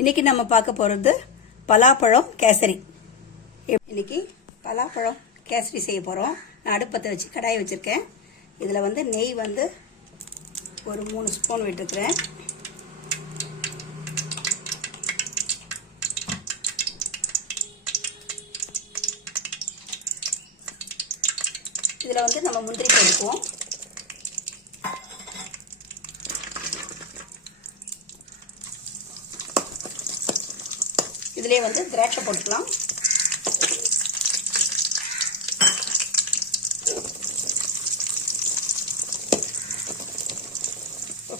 இன்னைக்கு நம்ம பார்க்க போகிறது பலாப்பழம் கேசரி. இன்னைக்கு பலாப்பழம் கேசரி செய்ய போகிறோம். நான் அடுப்பத்தை வச்சு கடாயை வச்சுருக்கேன். இதில் வந்து நெய் வந்து ஒரு 3 ஸ்பூன் விட்டுருக்குறேன். இதில் வந்து நம்ம முந்திரி போட்டுக்குவோம். இதிலே வந்து திராட்சை போட்டுக்கலாம்.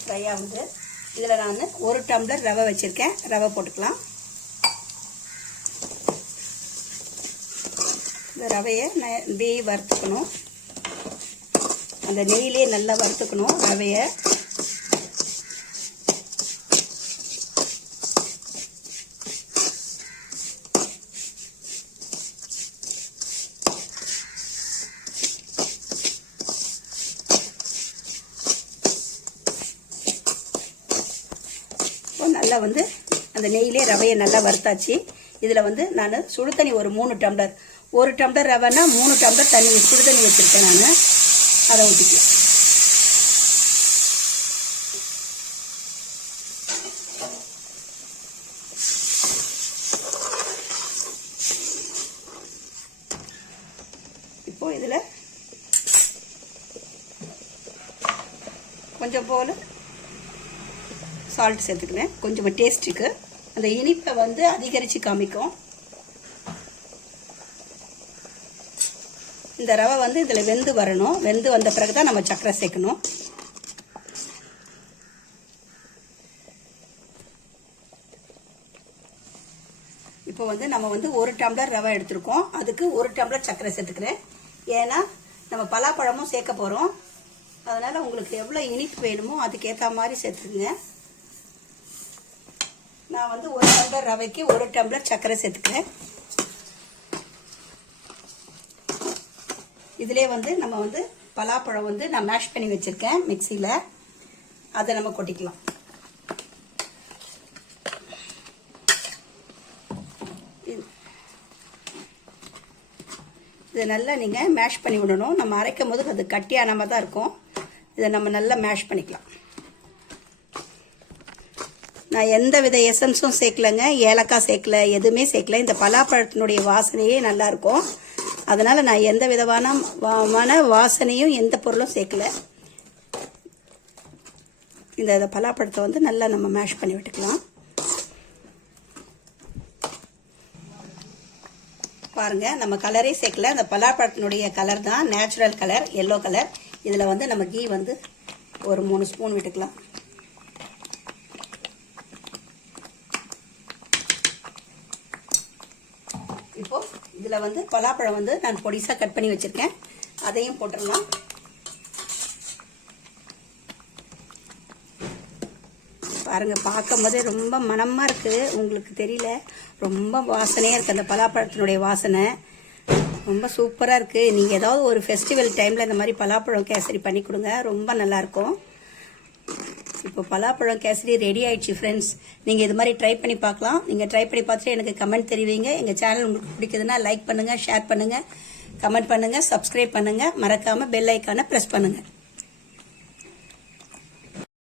ஃப்ரை ஆகுது. இதில் நான் 1 டம்ளர் ரவை வச்சுருக்கேன். ரவை போட்டுக்கலாம். இந்த ரவையை நெய் வறுத்துக்கணும். அந்த நெய்யிலே நல்லா வறுத்துக்கணும் ரவையை. நல்லா வந்து அந்த நெய்யிலே ரவையை நல்லா வறுத்தாச்சு. இதில் வந்து நான் சுடு தண்ணி ஒரு 3 டம்ளர், 1 டம்ளர் ரவைன்னா 3 டம்ளர் தண்ணி சுடு தண்ணி வச்சுருக்கேன். நான் அதை ஊற்றிக்கலாம். இப்போ இதில் கொஞ்சம் போல் சால்ட் சேர்த்துக்கிறேன். கொஞ்சம் டேஸ்ட்டுக்கு அந்த இனிப்பை வந்து அதிகரித்து காமிக்கும். இந்த ரவை வந்து இதில் வெந்து வரணும். வெந்து வந்த பிறகு தான் நம்ம சர்க்கரை சேர்க்கணும். இப்போ வந்து நம்ம வந்து 1 டம்ளர் ரவை எடுத்துருக்கோம். அதுக்கு 1 டம்ளர் சர்க்கரை சேர்த்துக்கிறேன். ஏன்னா நம்ம பலாப்பழமும் சேர்க்க போகிறோம். அதனால் உங்களுக்கு எவ்வளோ இனிப்பு வேணுமோ அதுக்கேற்ற மாதிரி சேர்த்துக்குங்க. நான் வந்து 1 டம்ளர் ரவைக்கு 1 டம்ளர் சர்க்கரை சேர்த்துக்கிறேன். இதிலே வந்து நம்ம வந்து பலாப்பழம் வந்து நான் மேஷ் பண்ணி வச்சிருக்கேன் மிக்சியில். அதை நம்ம கொட்டிக்கலாம். இதை நல்லா நீங்கள் மேஷ் பண்ணி விடணும். நம்ம அரைக்கும் போது அது கட்டியான மாதிரி தான் இருக்கும். இதை நம்ம நல்லா மேஷ் பண்ணிக்கலாம். நான் எந்த வித எசன்ஸும் சேர்க்கலைங்க. ஏலக்காய் சேர்க்கல, எதுவுமே சேர்க்கல. இந்த பலாப்பழத்தினுடைய வாசனையே நல்லாயிருக்கும். அதனால் நான் எந்த விதமான வாசனையும் எந்த பொருளும் சேர்க்கல. இந்த பலாப்பழத்தை வந்து நல்லா நம்ம மேஷ் பண்ணி விட்டுக்கலாம். பாருங்கள், நம்ம கலரே சேர்க்கல. அந்த பலாப்பழத்தினுடைய கலர் தான் நேச்சுரல் கலர், எல்லோ கலர். இதில் வந்து நம்ம கீ வந்து ஒரு 3 ஸ்பூன் விட்டுக்கலாம். இப்போ இதில் வந்து பலாப்பழம் வந்து நான் பொடிசாக கட் பண்ணி வச்சுருக்கேன். அதையும் போட்டுடலாம். பாருங்கள், பார்க்கும் போதே ரொம்ப மணமாக இருக்குது. உங்களுக்கு தெரியல, ரொம்ப வாசனையாக இருக்குது. அந்த பலாப்பழத்தினுடைய வாசனை ரொம்ப சூப்பராக இருக்குது. நீங்கள் ஏதாவது ஒரு ஃபெஸ்டிவல் டைமில் இந்த மாதிரி பலாப்பழம் கேசரி பண்ணி கொடுங்க, ரொம்ப நல்லாயிருக்கும். இப்போ பலாப்பழம் கேசரி ரெடி ஆயிடுச்சு ஃப்ரெண்ட்ஸ். நீங்கள் இது மாதிரி ட்ரை பண்ணி பார்க்கலாம். நீங்கள் ட்ரை பண்ணி பார்த்துட்டு எனக்கு கமெண்ட் தெரிவிங்க. எங்கள் சேனல் உங்களுக்கு பிடிக்குதுன்னா லைக் பண்ணுங்கள், ஷேர் பண்ணுங்கள், கமெண்ட் பண்ணுங்கள், சப்ஸ்கிரைப் பண்ணுங்கள். மறக்காமல் பெல் ஐக்கானை ப்ரெஸ் பண்ணுங்கள்.